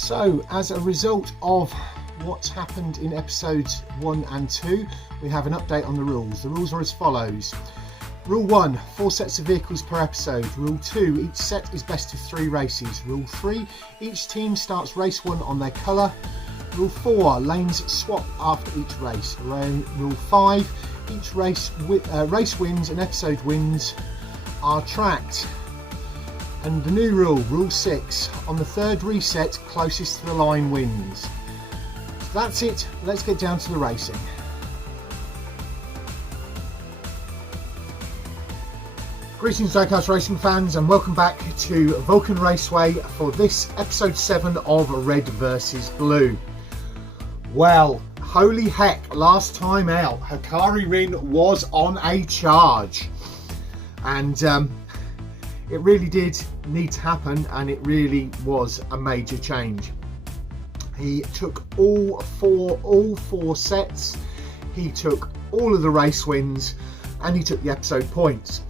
So, as a result of what's happened in episodes 1 and 2, we have an update on the rules. The rules are as follows. Rule 1, 4 sets of vehicles per episode. Rule 2, each set is best of 3 races. Rule 3, each team starts race 1 on their colour. Rule 4, lanes swap after each race. Rule 5, each race wins and episode wins are tracked. And the new rule, Rule 6, on the third reset, closest to the line wins. So that's it, let's get down to the racing. Greetings Diecast Racing fans and welcome back to Vulcan Raceway for this episode 7 of Red vs Blue. Well, holy heck, last time out Hakari Rin was on a charge and it really did need to happen, and it really was a major change. He took all four sets, he took all of the race wins, and he took the episode points.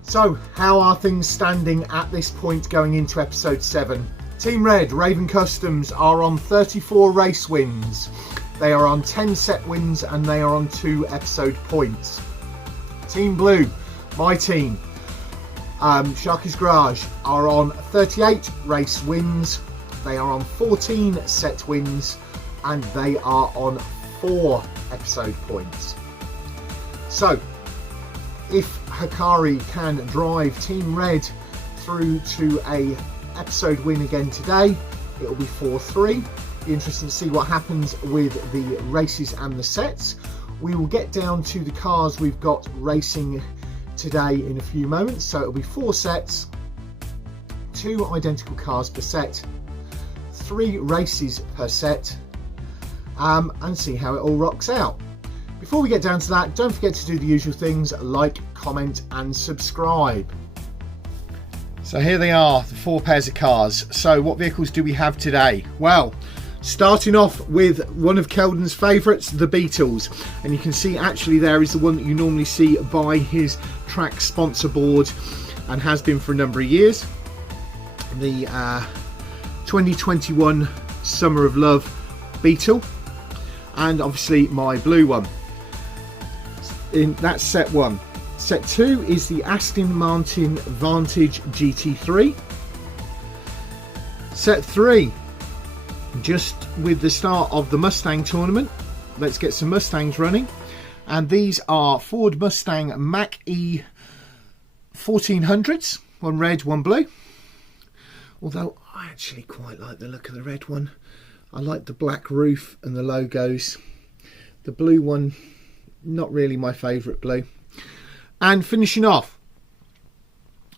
So how are things standing at this point going into episode 7? Team Red, Raven Customs, are on 34 race wins. They are on 10 set wins and they are on 2 episode points. Team Blue, my team, Sharkys Garage, are on 38 race wins. They are on 14 set wins and they are on 4 episode points. So if Hakari can drive Team Red through to a episode win again today, it will be 4-3. Be interesting to see what happens with the races and the sets. We will get down to the cars we've got racing today in a few moments. So it'll be 4 sets, 2 identical cars per set, 3 races per set, and see how it all rocks out. Before we get down to that, don't forget to do the usual things, like, comment and subscribe. So here they are, the 4 pairs of cars. So what vehicles do we have today? Well, starting off with one of Keldon's favourites, the Beetles. And you can see actually there is the one that you normally see by his track sponsor board and has been for a number of years. The 2021 Summer of Love Beetle. And obviously my blue one. That's set 1. Set 2 is the Aston Martin Vantage GT3. Set 3, just with the start of the Mustang tournament, let's get some Mustangs running. And these are Ford Mustang Mach-E 1400s, one red, one blue. Although I actually quite like the look of the red one. I like the black roof and the logos. The blue one, not really my favourite blue. And finishing off,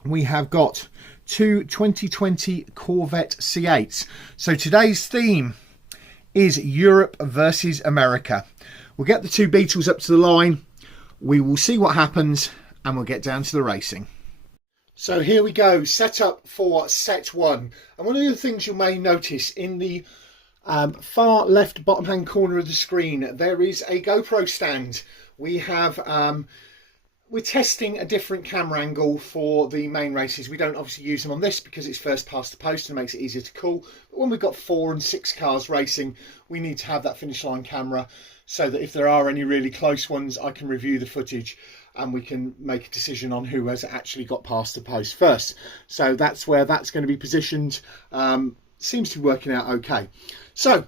we have got 2 2020 Corvette C8s. So today's theme is Europe versus America. We'll get the 2 Beetles up to the line, we will see what happens, and we'll get down to the racing. So here we go, set up for set 1. And one of the things you may notice in the far left bottom hand corner of the screen, there is a GoPro stand. We have we're testing a different camera angle for the main races. We don't obviously use them on this because it's first past the post and makes it easier to call. But when we've got 4 and 6 cars racing, we need to have that finish line camera so that if there are any really close ones, I can review the footage and we can make a decision on who has actually got past the post first. So that's where that's going to be positioned. Seems to be working out okay. So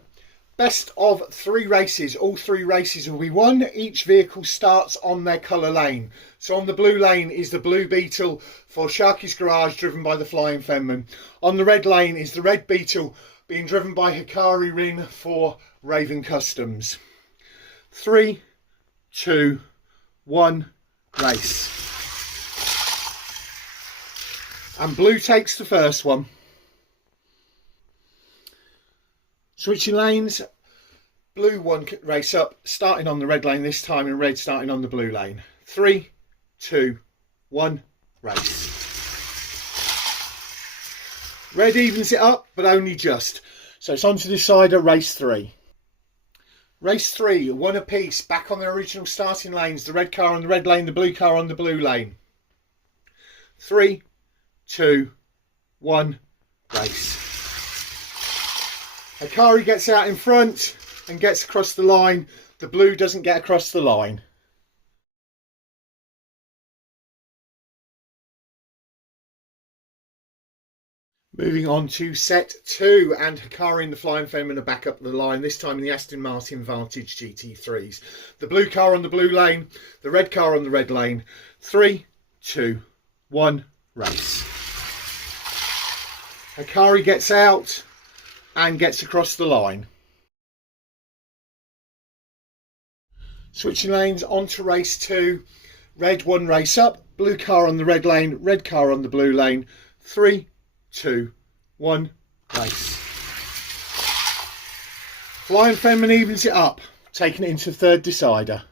best of 3 races. All 3 races will be won. Each vehicle starts on their colour lane. So on the blue lane is the Blue Beetle for Sharkys Garage, driven by the Flying Fenman. On the red lane is the Red Beetle, being driven by Hakari Rin for Raven Customs. 3, 2, 1, race. And blue takes the first one. Switching lanes, blue one race up, starting on the red lane this time, and red starting on the blue lane. 3, 2, 1, race. Red evens it up, but only just. So it's on to decide a race 3. Race 3, 1 apiece, back on their original starting lanes. The red car on the red lane, the blue car on the blue lane. 3, 2, 1, race. Hakari gets out in front and gets across the line. The blue doesn't get across the line. Moving on to set 2, and Hakari and the Flying Fenman are back up the line, this time in the Aston Martin Vantage GT3s. The blue car on the blue lane, the red car on the red lane. 3, 2, 1, race. Hakari gets out and gets across the line. Switching lanes onto race 2. Red 1 race up, blue car on the red lane, red car on the blue lane. 3, 2, 1, race. Flying Fenman evens it up, taking it into third decider.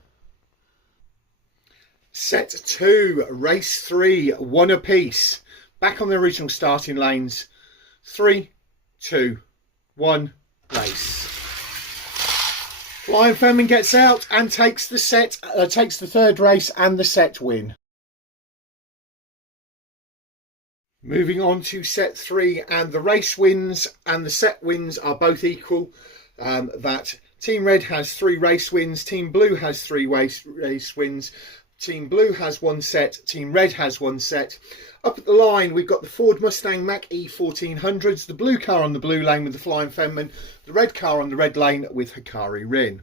Set 2, race 3, 1 apiece. Back on the original starting lanes. 3, 2, 1, race. Flying Fenman gets out and takes the third race and the set win. Moving on to set 3, and the race wins and the set wins are both equal. That Team Red has 3 race wins, Team Blue has 3 race wins, Team Blue has 1 set, Team Red has 1 set. Up at the line, we've got the Ford Mustang Mach-E 1400s, the blue car on the blue lane with the Flying Fenman, the red car on the red lane with Hakari Rin.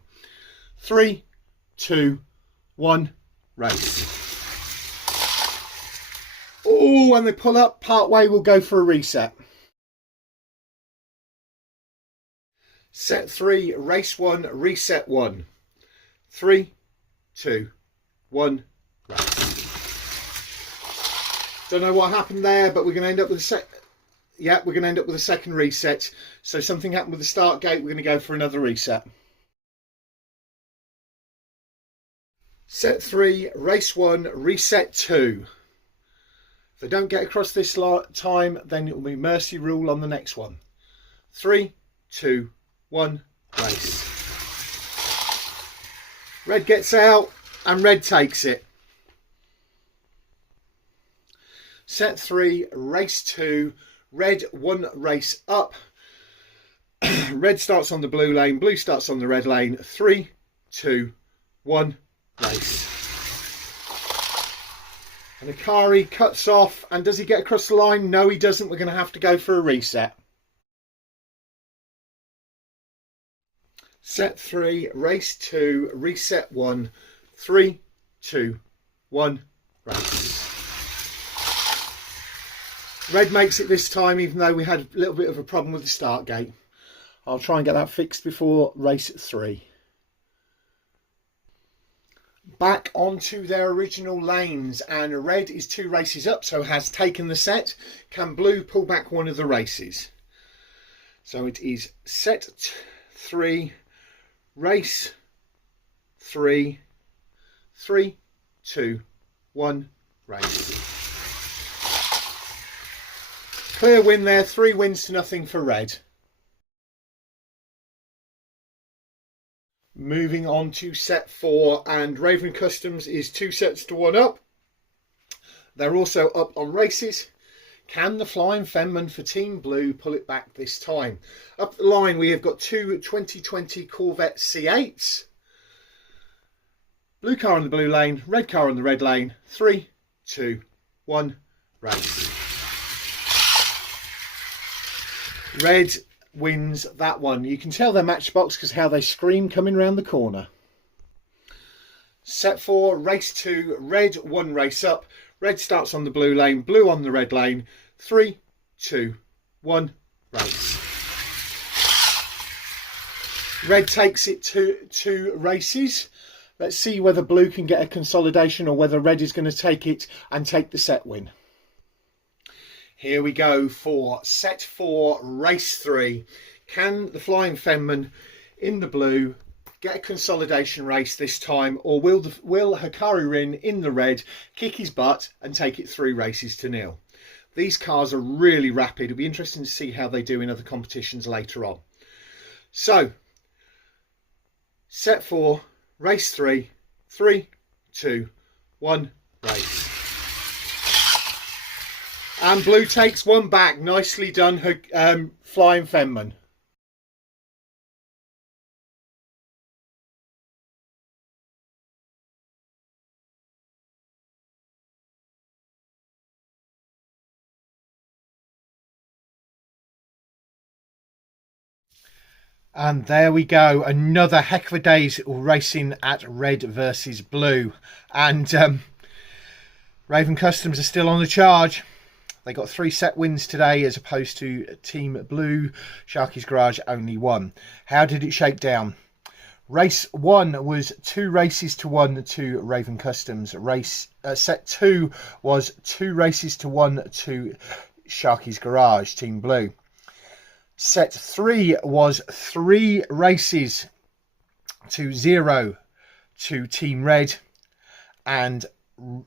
3, 2, 1, race. Oh, and they pull up part way, we'll go for a reset. Set 3, race 1, reset 1. 3, 2, 1, race. Don't know what happened there, but we're going to end up with a second reset. So something happened with the start gate. We're going to go for another reset. Set 3, race 1, reset 2. If they don't get across this time, then it will be mercy rule on the next one. 3, 2, 1, race. Red gets out and red takes it. Set 3, race 2, red 1 race up. Red starts on the blue lane, blue starts on the red lane. 3, 2, 1, race. And Hakari cuts off, and does he get across the line? No, he doesn't. We're going to have to go for a reset. Set 3, race 2, reset 1. 3, 2, 1, race. Red makes it this time, even though we had a little bit of a problem with the start gate. I'll try and get that fixed before race 3. Back onto their original lanes, and red is 2 races up, so has taken the set. Can blue pull back one of the races? So it is set 3, race 3, 3, 2, 1, race. Clear win there, 3 wins to nothing for red. Moving on to set 4, and Raven Customs is 2 sets to 1 up. They're also up on races. Can the Flying Fenman for Team Blue pull it back this time? Up the line we have got 2 2020 Corvette C8s. Blue car on the blue lane, red car on the red lane. 3, 2, 1, race. Red wins that one. You can tell they're Matchbox because how they scream coming round the corner. Set 4, race 2, red 1 race up. Red starts on the blue lane, blue on the red lane. 3, 2, 1, race. Red takes it to 2 races. Let's see whether blue can get a consolidation or whether red is going to take it and take the set win. Here we go for set 4, race 3. Can the Flying Fenman in the blue get a consolidation race this time, or will Hakari Rin in the red kick his butt and take it 3 races to 0? These cars are really rapid. It'll be interesting to see how they do in other competitions later on. So, set 4, race 3, 3, 2, 1, race. And blue takes one back. Nicely done, Flying Fenman. And there we go, another heck of a day's racing at Red versus Blue. And Raven Customs are still on the charge. They got 3 set wins today as opposed to Team Blue Sharkys Garage only 1. How did it shake down? Race 1 was 2 races to 1 to Raven Customs. Set 2 was 2 races to 1 to Sharkys Garage, Team Blue. Set 3 was 3 races to 0 to Team Red. And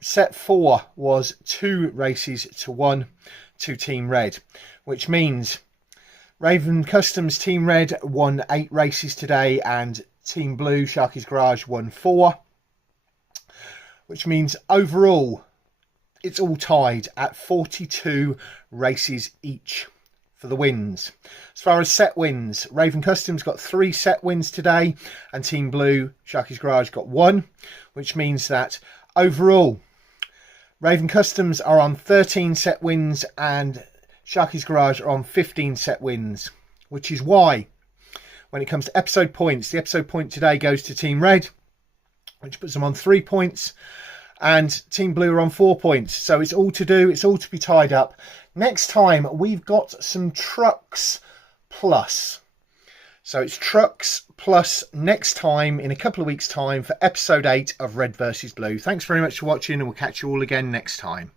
set 4 was 2 races to 1 to Team Red. Which means Raven Customs Team Red won 8 races today and Team Blue Sharkys Garage won 4. Which means overall it's all tied at 42 races each for the wins. As far as set wins, Raven Customs got 3 set wins today and Team Blue Sharkys Garage got 1, which means that overall Raven Customs are on 13 set wins and Sharkys Garage are on 15 set wins, which is why when it comes to episode points, the episode point today goes to Team Red, which puts them on 3 points, and Team Blue are on 4 points. So it's all to do, it's all to be tied up. Next time we've got some trucks plus. So it's trucks plus next time in a couple of weeks' time for episode 8 of Red versus Blue. Thanks very much for watching and we'll catch you all again next time.